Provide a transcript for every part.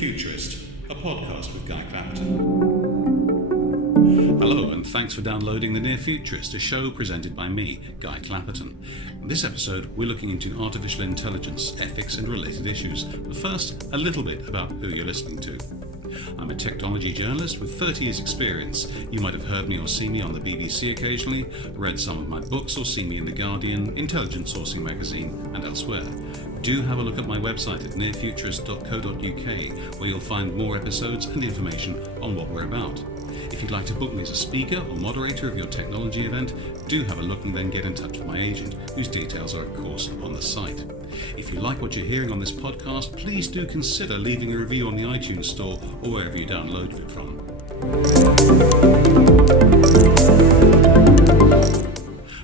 Futurist, a podcast with Guy Clapperton. Hello, and thanks for downloading the Near Futurist, a show presented by me, Guy Clapperton. In this episode, we're looking into artificial intelligence, ethics and related issues. But first, a little bit about who you're listening to. I'm a technology journalist with 30 years' experience. You might have heard me or seen me on the BBC occasionally, read some of my books or seen me in The Guardian, Intelligence Sourcing magazine and elsewhere. Do have a look at my website at nearfuturist.co.uk, where you'll find more episodes and information on what we're about. If you'd like to book me as a speaker or moderator of your technology event, do have a look and then get in touch with my agent, whose details are of course on the site. If you like what you're hearing on this podcast, please do consider leaving a review on the iTunes store or wherever you download it from.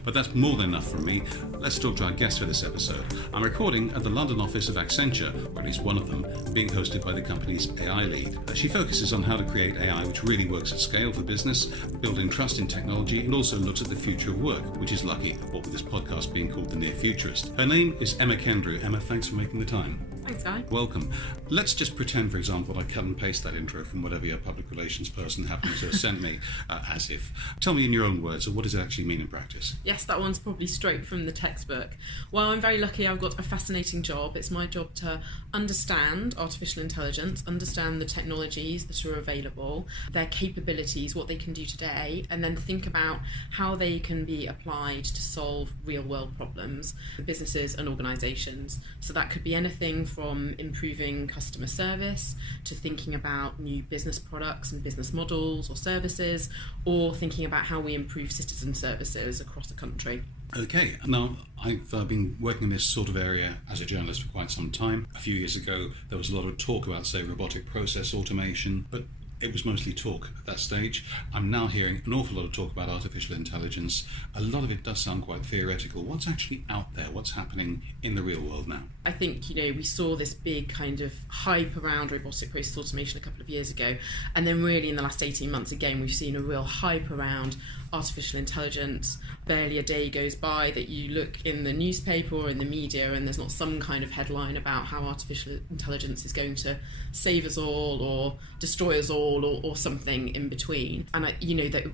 But that's more than enough from me. Let's talk to our guest for this episode. I'm recording at the London office of Accenture, or at least one of them, being hosted by the company's AI lead. She focuses on how to create AI which really works at scale for business, building trust in technology, and also looks at the future of work, which is lucky, what with this podcast being called The Near Futurist. Her name is Emma Kendrew. Emma, thanks for making the time. Thanks, Guy. Welcome. Let's just pretend, for example, I cut and paste that intro from whatever your public relations person happens to have sent me, as if. Tell me in your own words, what does it actually mean in practice? Yes, that one's probably straight from the textbook. Well, I'm very lucky I've got a fascinating job. It's my job to understand artificial intelligence, understand the technologies that are available, their capabilities, what they can do today, and then think about how they can be applied to solve real-world problems for businesses and organisations. So that could be anything from improving customer service to thinking about new business products and business models or services, or thinking about how we improve citizen services across the country. Okay, now I've been working in this sort of area as a journalist for quite some time. A few years ago there was a lot of talk about, say, robotic process automation, but it was mostly talk at that stage. I'm now hearing an awful lot of talk about artificial intelligence. A lot of it does sound quite theoretical. What's actually out there? What's happening in the real world now? I think, we saw this big kind of hype around robotic process automation a couple of years ago. And then really in the last 18 months, again, we've seen a real hype around artificial intelligence. Barely a day goes by that you look in the newspaper or in the media and there's not some kind of headline about how artificial intelligence is going to save us all or destroy us all or something in between. And,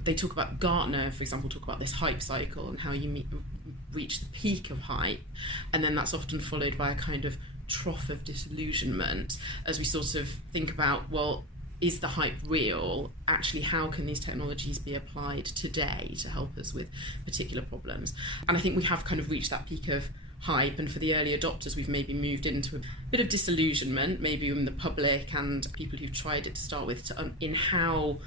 they talk about Gartner, for example, talk about this hype cycle and how you reach the peak of hype, and then that's often followed by a kind of trough of disillusionment as we sort of think about, well, is the hype real? Actually, how can these technologies be applied today to help us with particular problems? And I think we have kind of reached that peak of hype, and for the early adopters we've maybe moved into a bit of disillusionment, maybe in the public and people who've tried it to start with, in how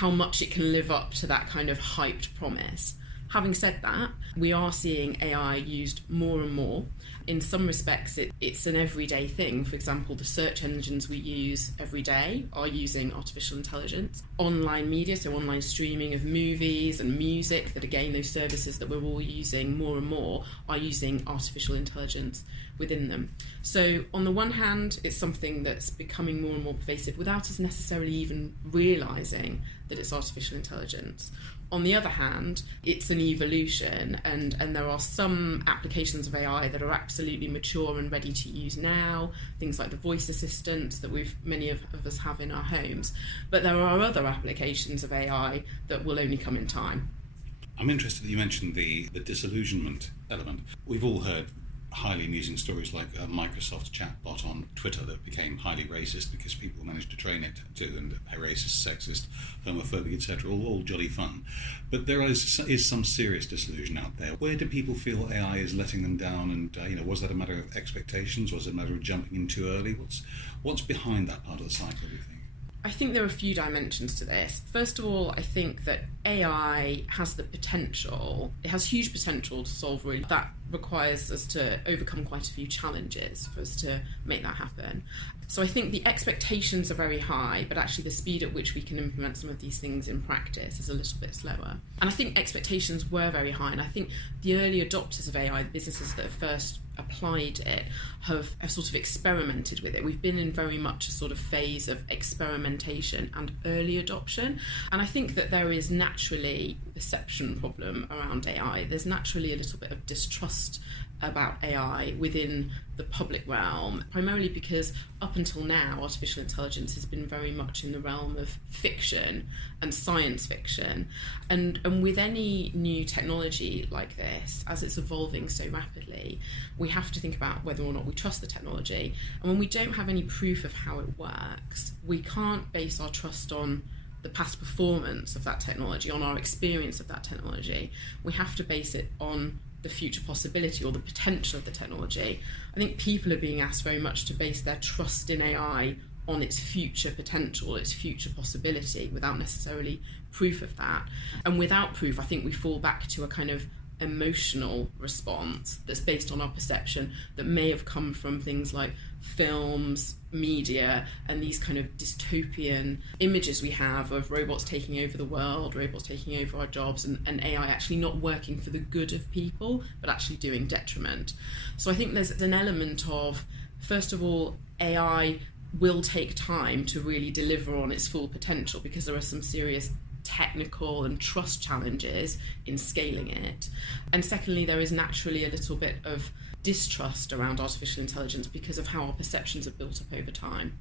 much it can live up to that kind of hyped promise. Having said that, we are seeing AI used more and more. In some respects, it's an everyday thing. For example, the search engines we use every day are using artificial intelligence. Online media, so online streaming of movies and music, that again, those services that we're all using more and more are using artificial intelligence within them. So on the one hand, it's something that's becoming more and more pervasive without us necessarily even realising that it's artificial intelligence. On the other hand, it's an evolution, and there are some applications of AI that are absolutely mature and ready to use now, things like the voice assistants that many of us have in our homes. But there are other applications of AI that will only come in time. I'm interested that you mentioned the disillusionment element. We've all heard highly amusing stories like a Microsoft chatbot on Twitter that became highly racist because people managed to train it to, and racist, sexist, homophobic, etc. All jolly fun. But there is some serious disillusion out there. Where do people feel AI is letting them down? And was that a matter of expectations? Was it a matter of jumping in too early? What's behind that part of the cycle, do you think? I think there are a few dimensions to this. First of all, I think that AI has the potential, it has huge potential to solve really. That requires us to overcome quite a few challenges for us to make that happen. So I think the expectations are very high, but actually the speed at which we can implement some of these things in practice is a little bit slower. And I think expectations were very high, and I think the early adopters of AI, the businesses that have first applied it, have sort of experimented with it. We've been in very much a sort of phase of experimentation and early adoption, and I think that there is naturally a perception problem around AI. There's naturally a little bit of distrust about AI within the public realm, primarily because up until now artificial intelligence has been very much in the realm of fiction and science fiction, and with any new technology like this, as it's evolving so rapidly, we have to think about whether or not we trust the technology. And when we don't have any proof of how it works, we can't base our trust on the past performance of that technology, on our experience of that technology. We have to base it on the future possibility or the potential of the technology. I think people are being asked very much to base their trust in AI on its future potential, its future possibility, without necessarily proof of that. And without proof, I think we fall back to a kind of emotional response that's based on our perception that may have come from things like films, media, and these kind of dystopian images we have of robots taking over the world, robots taking over our jobs, and AI actually not working for the good of people, but actually doing detriment. So I think there's an element of, first of all, AI will take time to really deliver on its full potential because there are some serious technical and trust challenges in scaling it. And secondly, there is naturally a little bit of distrust around artificial intelligence because of how our perceptions are built up over time.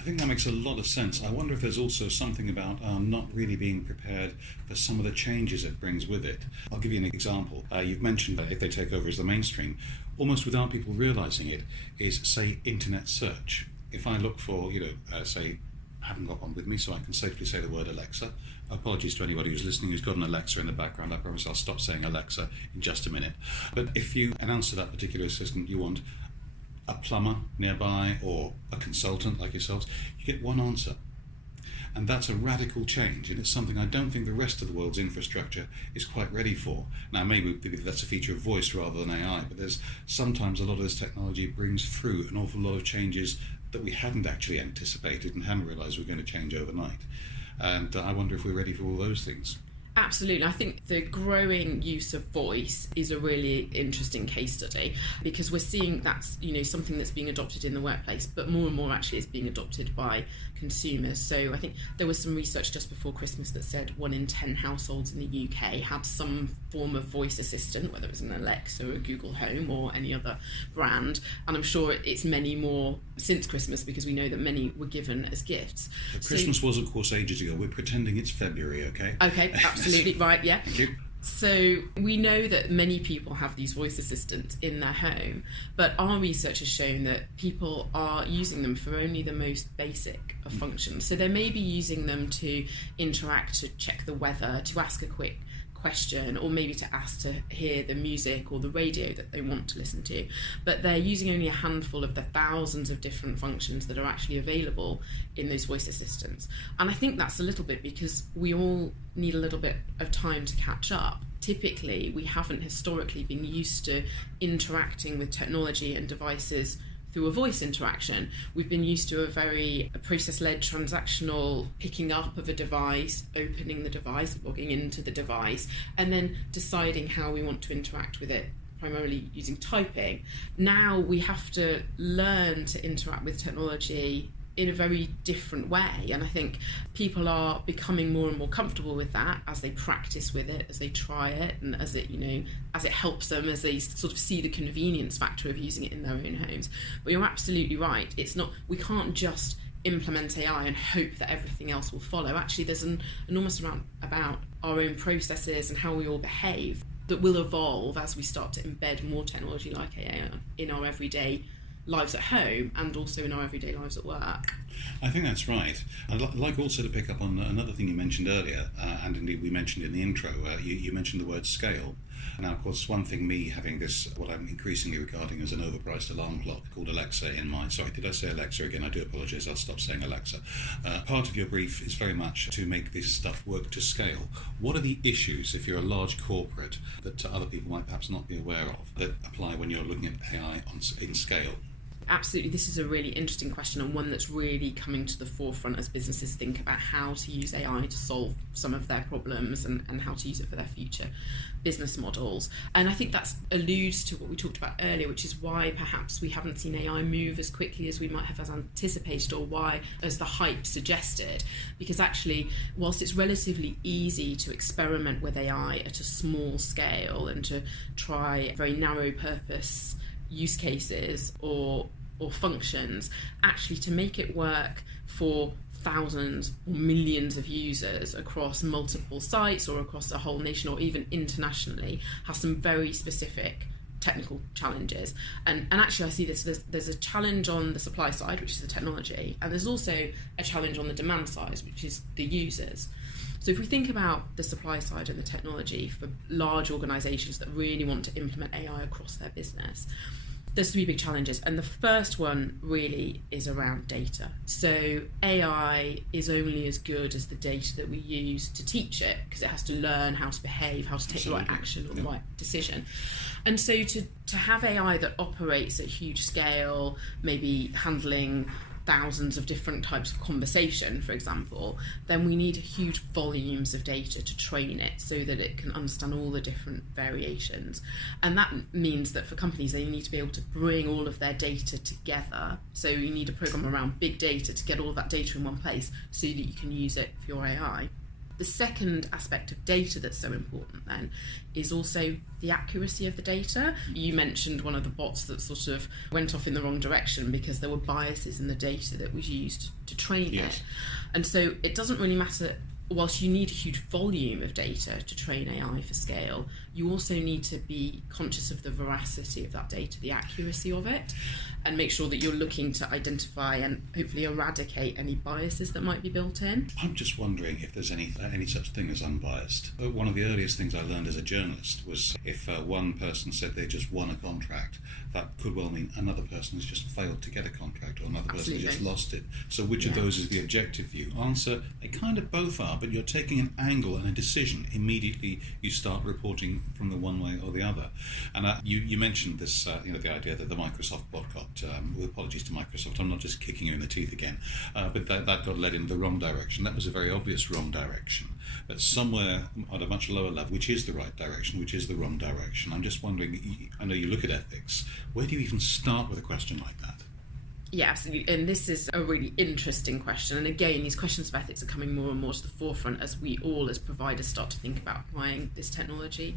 I think that makes a lot of sense. I wonder if there's also something about not really being prepared for some of the changes it brings with it. I'll give you an example. You've mentioned that if they take over as the mainstream, almost without people realising it, is, say, internet search. If I look for, say, I haven't got one with me, so I can safely say the word Alexa. Apologies to anybody who's listening who's got an Alexa in the background. I promise I'll stop saying Alexa in just a minute. But if you announce to that particular assistant you want a plumber nearby or a consultant like yourselves, you get one answer. And that's a radical change, and it's something I don't think the rest of the world's infrastructure is quite ready for. Now, maybe that's a feature of voice rather than AI, but there's sometimes a lot of this technology brings through an awful lot of changes that we hadn't actually anticipated and hadn't realised were going to change overnight. And I wonder if we're ready for all those things. Absolutely. I think the growing use of voice is a really interesting case study because we're seeing that's something that's being adopted in the workplace, but more and more actually is being adopted by consumers. So I think there was some research just before Christmas that said 1 in 10 households in the UK had some form of voice assistant, whether it was an Alexa or a Google Home or any other brand. And I'm sure it's many more since Christmas because we know that many were given as gifts. Christmas was, of course, ages ago. We're pretending it's February, okay? Okay, absolutely right, yeah. Thank you. So we know that many people have these voice assistants in their home, but our research has shown that people are using them for only the most basic of functions. So they may be using them to interact, to check the weather, to ask a quick question, or maybe to ask to hear the music or the radio that they want to listen to. But they're using only a handful of the thousands of different functions that are actually available in those voice assistants. And I think that's a little bit because we all need a little bit of time to catch up. Typically, we haven't historically been used to interacting with technology and devices through a voice interaction. We've been used to a very process-led transactional picking up of a device, opening the device, logging into the device, and then deciding how we want to interact with it, primarily using typing. Now we have to learn to interact with technology in a very different way, and I think people are becoming more and more comfortable with that as they practice with it, as they try it, and as it as it helps them, as they sort of see the convenience factor of using it in their own homes. But you're absolutely right, we can't just implement AI and hope that everything else will follow. Actually, there's an enormous amount about our own processes and how we all behave that will evolve as we start to embed more technology like AI in our everyday lives at home and also in our everyday lives at work. I think that's right. I'd like also to pick up on another thing you mentioned earlier, and indeed we mentioned in the intro. You mentioned the word scale. Now, of course, one thing, me having this, what I'm increasingly regarding as an overpriced alarm clock called Alexa in my... Sorry, did I say Alexa again? I do apologise, I'll stop saying Alexa. Part of your brief is very much to make this stuff work to scale. What are the issues, if you're a large corporate, that other people might perhaps not be aware of, that apply when you're looking at AI in scale? absolutely. This is a really interesting question, and one that's really coming to the forefront as businesses think about how to use AI to solve some of their problems and how to use it for their future business models. And I think that alludes to what we talked about earlier, which is why perhaps we haven't seen AI move as quickly as we might have anticipated, or why, as the hype suggested, because actually, whilst it's relatively easy to experiment with AI at a small scale and to try very narrow purpose use cases or functions, actually to make it work for thousands or millions of users across multiple sites or across a whole nation or even internationally has some very specific technical challenges. And actually I see this, there's a challenge on the supply side, which is the technology, and there's also a challenge on the demand side, which is the users. So if we think about the supply side and the technology for large organisations that really want to implement AI across their business, there's three big challenges, and the first one really is around data. So AI is only as good as the data that we use to teach it, because it has to learn how to behave, how to take the right action or the right decision. And so to have AI that operates at huge scale, maybe handling thousands of different types of conversation, for example, then we need huge volumes of data to train it so that it can understand all the different variations. And that means that for companies, they need to be able to bring all of their data together. So you need a program around big data to get all of that data in one place so that you can use it for your AI. The second aspect of data that's so important then is also the accuracy of the data. You mentioned one of the bots that sort of went off in the wrong direction because there were biases in the data that was used to train it. And so it doesn't really matter, whilst you need a huge volume of data to train AI for scale, you also need to be conscious of the veracity of that data, the accuracy of it, and make sure that you're looking to identify and hopefully eradicate any biases that might be built in. I'm just wondering if there's any such thing as unbiased. One of the earliest things I learned as a journalist was if one person said they just won a contract, that could well mean another person has just failed to get a contract, or another person has just lost it. So which of those is the objective view? Answer, they kind of both are, but you're taking an angle and a decision. Immediately you start reporting from the one way or the other. And you mentioned this, the idea that the Microsoft bot got, with apologies to Microsoft, I'm not just kicking you in the teeth again, but that got led in the wrong direction. That was a very obvious wrong direction. But somewhere at a much lower level, which is the right direction, which is the wrong direction, I'm just wondering, I know you look at ethics, where do you even start with a question like that? Yeah, absolutely. And this is a really interesting question. And again, these questions of ethics are coming more and more to the forefront as we all, as providers, start to think about applying this technology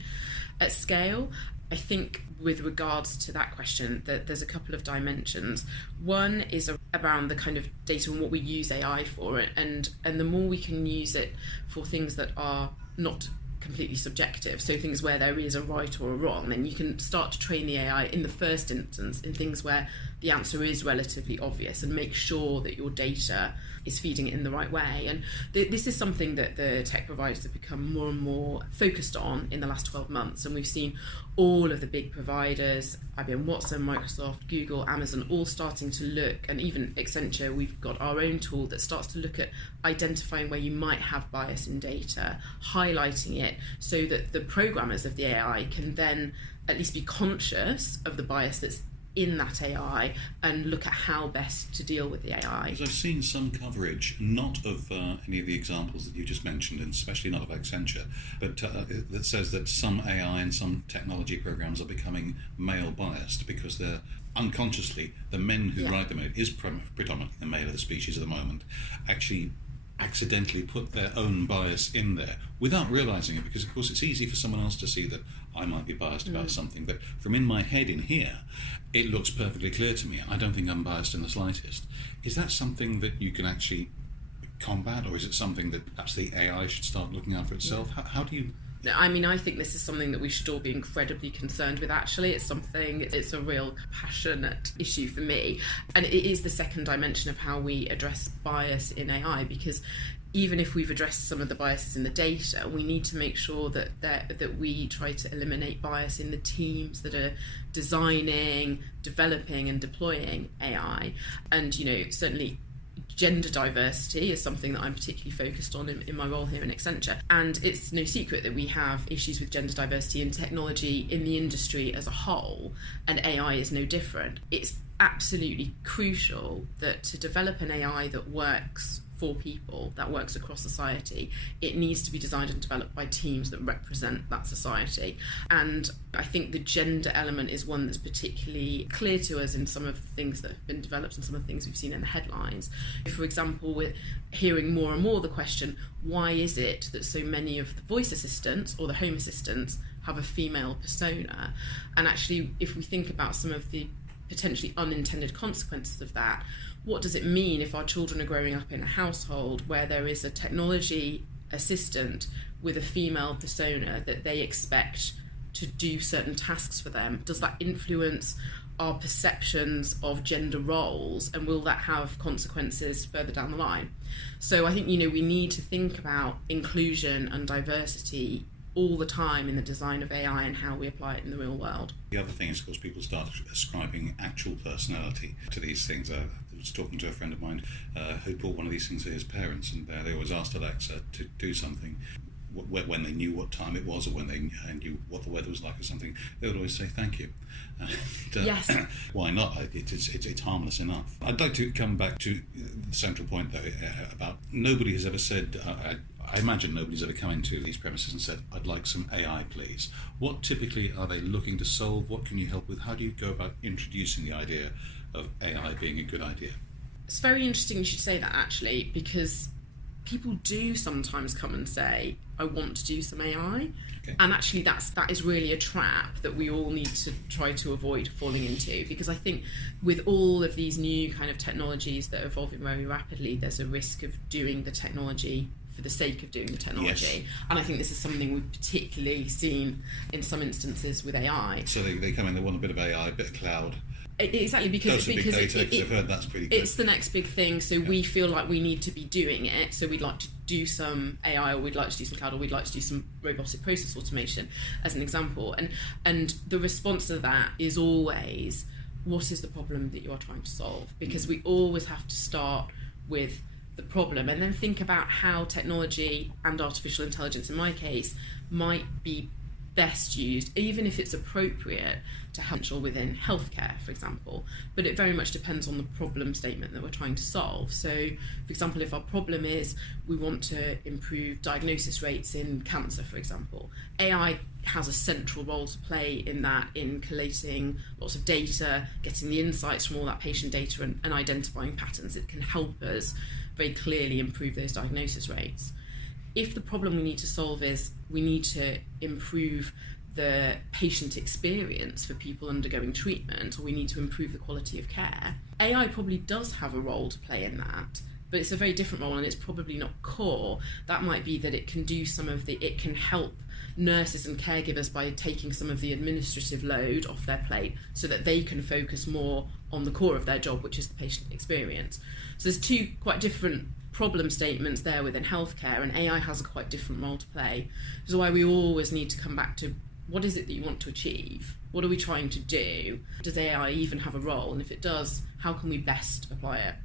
at scale. I think with regards to that question, that there's a couple of dimensions. One is around the kind of data and what we use AI for, and the more we can use it for things that are not completely subjective, so things where there is a right or a wrong, then you can start to train the AI in the first instance in things where the answer is relatively obvious, and make sure that your data is feeding it in the right way. And this is something that the tech providers have become more and more focused on in the last 12 months, and we've seen all of the big providers, IBM Watson, Microsoft, Google, Amazon, all starting to look, and even Accenture, we've got our own tool that starts to look at identifying where you might have bias in data, highlighting it so that the programmers of the AI can then at least be conscious of the bias that's in that AI and look at how best to deal with the AI. Because I've seen some coverage, not of any of the examples that you just mentioned, and especially not of Accenture, but that says that some AI and some technology programs are becoming male biased because they're unconsciously, the men who write them, it is predominantly the male of the species at the moment, actually accidentally put their own bias in there without realising it, because of course it's easy for someone else to see that I might be biased about something, but from in my head in here it looks perfectly clear to me. I don't think I'm biased in the slightest. Is that something that you can actually combat, or is it something that perhaps the AI should start looking out for itself? How do you... I mean, I think this is something that we should all be incredibly concerned with, actually. It's a real passionate issue for me. And it is the second dimension of how we address bias in AI, because even if we've addressed some of the biases in the data, we need to make sure that we try to eliminate bias in the teams that are designing, developing and deploying AI. And, certainly gender diversity is something that I'm particularly focused on in my role here in Accenture. And it's no secret that we have issues with gender diversity in technology in the industry as a whole, and AI is no different. It's absolutely crucial that to develop an AI that works for people, that works across society, it needs to be designed and developed by teams that represent that society. And I think the gender element is one that's particularly clear to us in some of the things that have been developed and some of the things we've seen in the headlines. For example, we're hearing more and more the question, why is it that so many of the voice assistants or the home assistants have a female persona? And actually, if we think about some of the potentially unintended consequences of that, what does it mean if our children are growing up in a household where there is a technology assistant with a female persona that they expect to do certain tasks for them? Does that influence our perceptions of gender roles, and will that have consequences further down the line? So I think, we need to think about inclusion and diversity all the time in the design of AI and how we apply it in the real world. The other thing is, of course, people start ascribing actual personality to these things. I was talking to a friend of mine who brought one of these things to his parents, and they always asked Alexa to do something when they knew what time it was, or when they knew what the weather was like or something. They would always say thank you. Yes. Why not? It's harmless enough. I'd like to come back to the central point, though, about nobody has ever said, I imagine nobody's ever come into these premises and said, I'd like some AI, please. What typically are they looking to solve? What can you help with? How do you go about introducing the idea of AI being a good idea? It's very interesting you should say that, actually, because people do sometimes come and say, I want to do some AI. Okay. And actually that is really a trap that we all need to try to avoid falling into, because I think with all of these new kind of technologies that are evolving very rapidly, there's a risk of doing the technology for the sake of doing the technology. Yes. And I think this is something we've particularly seen in some instances with AI. So they come in, they want a bit of AI, a bit of cloud. Exactly, because big data, I've heard that's pretty good. It's the next big thing, so we feel like we need to be doing it, so we'd like to do some AI, or we'd like to do some cloud, or we'd like to do some robotic process automation, as an example. And the response to that is always, what is the problem that you are trying to solve? Because we always have to start with the problem and then think about how technology and artificial intelligence, in my case, might be best used, even if it's appropriate to help within healthcare, for example. But it very much depends on the problem statement that we're trying to solve. So, for example, if our problem is we want to improve diagnosis rates in cancer, for example, AI has a central role to play in that, in collating lots of data, getting the insights from all that patient data and identifying patterns. It can help us very clearly improve those diagnosis rates. If the problem we need to solve is we need to improve the patient experience for people undergoing treatment, or we need to improve the quality of care, AI probably does have a role to play in that, but it's a very different role and it's probably not core. That might be that it can do it can help nurses and caregivers by taking some of the administrative load off their plate so that they can focus more on the core of their job, which is the patient experience. So there's two quite different problem statements there within healthcare, and AI has a quite different role to play. Which is why we always need to come back to, what is it that you want to achieve? What are we trying to do? Does AI even have a role? And if it does, how can we best apply it?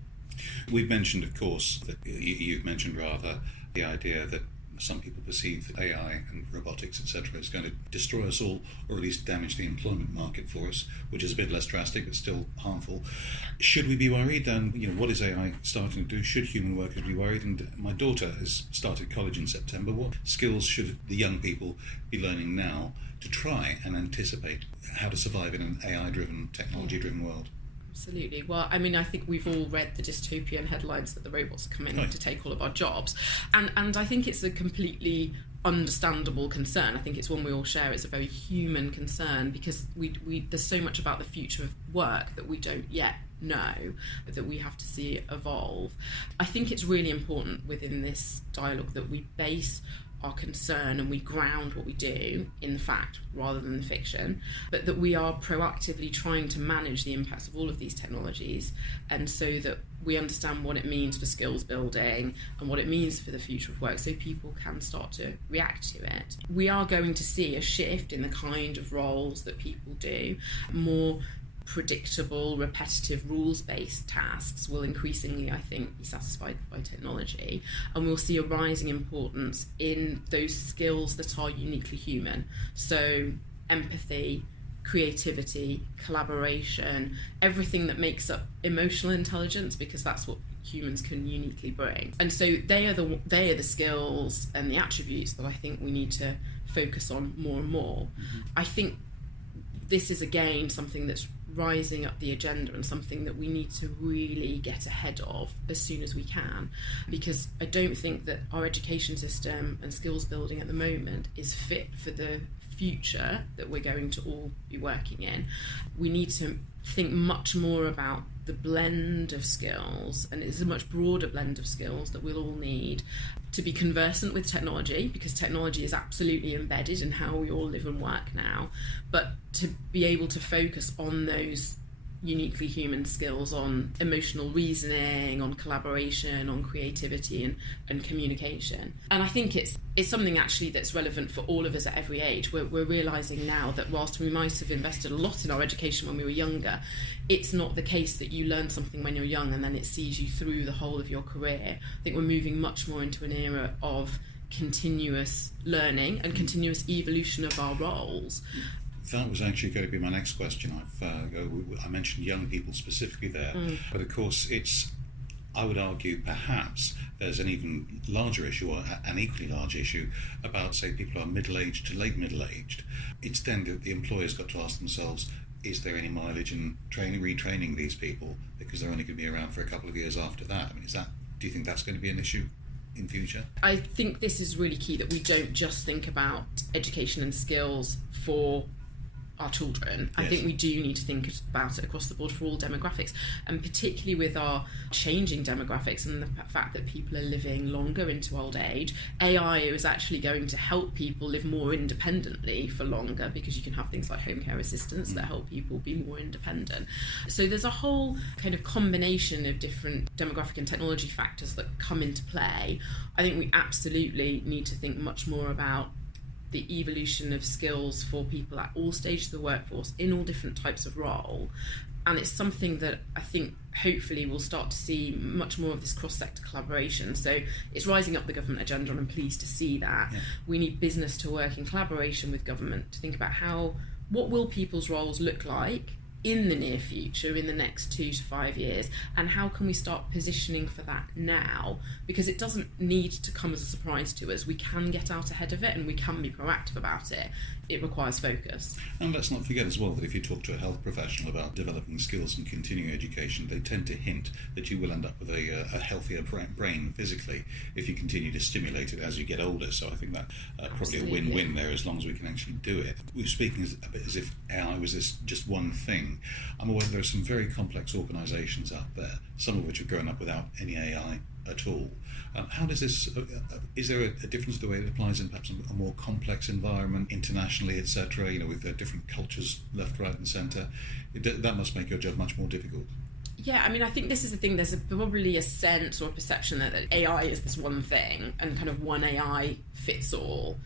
We've mentioned, of course, that you've mentioned rather the idea that some people perceive that AI and robotics, etc., is going to destroy us all, or at least damage the employment market for us, which is a bit less drastic but still harmful. Should we be worried? And what is AI starting to do? Should human workers be worried? And my daughter has started college in September. What skills should the young people be learning now to try and anticipate how to survive in an AI-driven, technology-driven world? Absolutely. Well, I mean, I think we've all read the dystopian headlines that the robots are coming to take all of our jobs. And I think it's a completely understandable concern. I think it's one we all share. It's a very human concern, because there's so much about the future of work that we don't yet know, that we have to see evolve. I think it's really important within this dialogue that we base our concern and we ground what we do in the fact rather than the fiction, but that we are proactively trying to manage the impacts of all of these technologies, and so that we understand what it means for skills building and what it means for the future of work, so people can start to react to it. We are going to see a shift in the kind of roles that people do. More predictable, repetitive, rules-based tasks will increasingly, I think, be satisfied by technology, and we'll see a rising importance in those skills that are uniquely human. So empathy, creativity, collaboration, everything that makes up emotional intelligence, because that's what humans can uniquely bring. And so they are the skills and the attributes that I think we need to focus on more and more. I think this is again something that's rising up the agenda and something that we need to really get ahead of as soon as we can, because I don't think that our education system and skills building at the moment is fit for the future that we're going to all be working in. We need to think much more about the blend of skills, and it's a much broader blend of skills that we'll all need to be conversant with technology, because technology is absolutely embedded in how we all live and work now, but to be able to focus on those uniquely human skills, on emotional reasoning, on collaboration, on creativity and communication. And I think it's something actually that's relevant for all of us at every age. We're realising now that whilst we might have invested a lot in our education when we were younger, it's not the case that you learn something when you're young and then it sees you through the whole of your career. I think we're moving much more into an era of continuous learning and continuous evolution of our roles. That was actually going to be my next question. I mentioned young people specifically there, but of course I would argue perhaps there's an even larger issue, or an equally large issue, about, say, people who are middle-aged to late middle-aged. It's then that the employer's got to ask themselves, is there any mileage in retraining these people, because they're only going to be around for a couple of years after that? I mean, do you think that's going to be an issue in future? I think this is really key, that we don't just think about education and skills for our children. Yes. I think we do need to think about it across the board for all demographics, and particularly with our changing demographics and the fact that people are living longer into old age. AI is actually going to help people live more independently for longer, because you can have things like home care assistants that help people be more independent. So there's a whole kind of combination of different demographic and technology factors that come into play. I think we absolutely need to think much more about the evolution of skills for people at all stages of the workforce, in all different types of role. And it's something that I think hopefully we'll start to see much more of this cross-sector collaboration. So it's rising up the government agenda, and I'm pleased to see that. Yeah. We need business to work in collaboration with government to think about what will people's roles look like in the near future, in the next 2 to 5 years, and how can we start positioning for that now, because it doesn't need to come as a surprise to us. We can get out ahead of it and we can be proactive about it. It requires focus. And let's not forget as well that if you talk to a health professional about developing skills and continuing education, they tend to hint that you will end up with a healthier brain physically if you continue to stimulate it as you get older. So I think that probably a win-win there, as long as we can actually do it. We're speaking a bit as if AI was just one thing. I'm aware there are some very complex organisations out there, some of which have grown up without any AI at all. How does this, is there a difference the way it applies in perhaps a more complex environment, internationally, etc., with different cultures left, right and centre? That must make your job much more difficult. Yeah, I mean, I think this is the thing. There's probably a sense or a perception that AI is this one thing and kind of one AI fits all.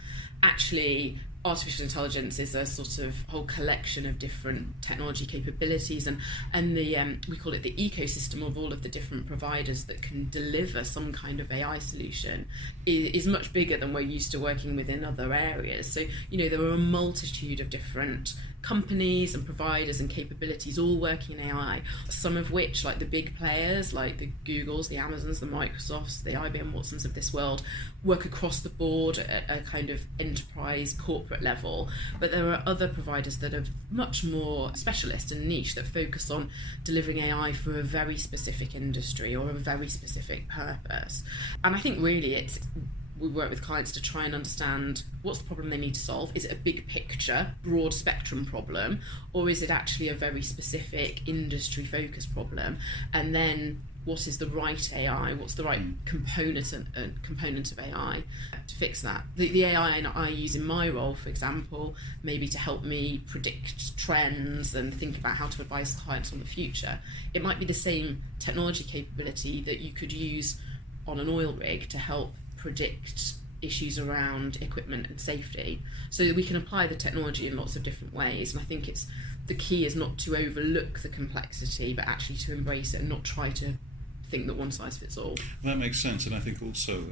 Actually, artificial intelligence is a sort of whole collection of different technology capabilities, and the we call it the ecosystem of all of the different providers that can deliver some kind of AI solution is much bigger than we're used to working with in other areas. So, there are a multitude of different companies and providers and capabilities all working in AI, some of which, like the big players, like the Googles, the Amazons, the Microsofts, the IBM Watsons of this world, work across the board at a kind of enterprise corporate level. But there are other providers that are much more specialist and niche, that focus on delivering AI for a very specific industry or a very specific purpose. And I think really we work with clients to try and understand what's the problem they need to solve. Is it a big picture, broad spectrum problem, or is it actually a very specific industry focused problem? And then what is the right AI? What's the right component of AI to fix that? The AI I use in my role, for example, maybe to help me predict trends and think about how to advise clients on the future. It might be the same technology capability that you could use on an oil rig to help predict issues around equipment and safety, so that we can apply the technology in lots of different ways. And I think the key is not to overlook the complexity, but actually to embrace it and not try to think that one size fits all. That makes sense, and I think also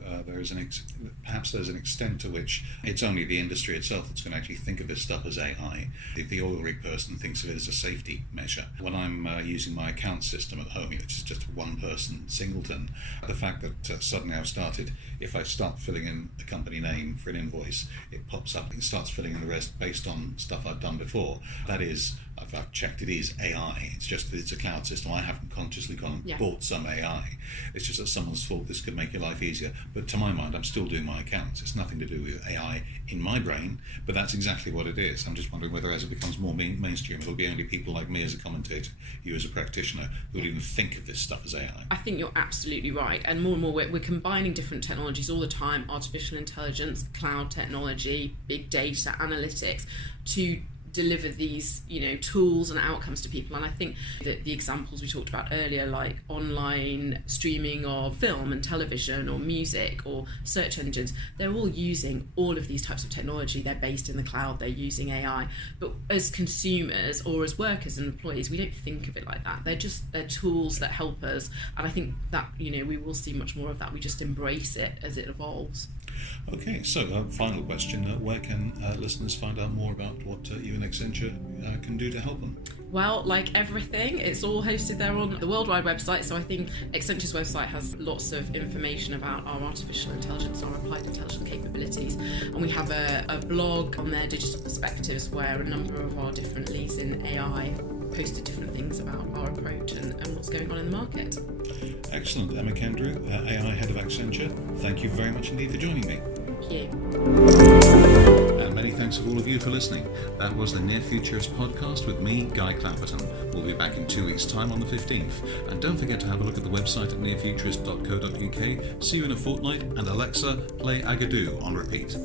perhaps there's an extent to which it's only the industry itself that's going to actually think of this stuff as AI. The oil rig person thinks of it as a safety measure. When I'm using my account system at home, which is just one person, singleton, the fact that suddenly I've started, if I start filling in a company name for an invoice, it pops up and starts filling in the rest based on stuff I've done before. That is, I've checked, it is AI. It's just that it's a cloud system. I haven't consciously gone and bought some AI. It's just that someone's thought this could make your life easier. But to my mind, I'm still doing my accounts. It's nothing to do with AI in my brain, but that's exactly what it is. I'm just wondering whether as it becomes more mainstream, it'll be only people like me as a commentator, you as a practitioner, who will even think of this stuff as AI. I think you're absolutely right. And more we're combining different technologies all the time, artificial intelligence, cloud technology, big data, analytics, to deliver these, tools and outcomes to people. And I think that the examples we talked about earlier, like online streaming of film and television or music or search engines, they're all using all of these types of technology. They're based in the cloud, they're using AI. But as consumers or as workers and employees, we don't think of it like that. They're tools that help us. And I think that, we will see much more of that. We just embrace it as it evolves. Okay, so final question. Where can listeners find out more about what you and Accenture can do to help them? Well, like everything, it's all hosted there on the worldwide website. So I think Accenture's website has lots of information about our artificial intelligence, our applied intelligence capabilities. And we have a blog on their digital perspectives where a number of our different leads in AI posted different things about our approach and what's going on in the market. Excellent. Emma Kendrew, AI Head of Accenture, thank you very much indeed for joining me. Thank you. And many thanks to all of you for listening. That was the Near Futurist podcast with me, Guy Clapperton. We'll be back in 2 weeks' time on the 15th. And don't forget to have a look at the website at nearfuturist.co.uk. See you in a fortnight, and Alexa, play Agadoo on repeat.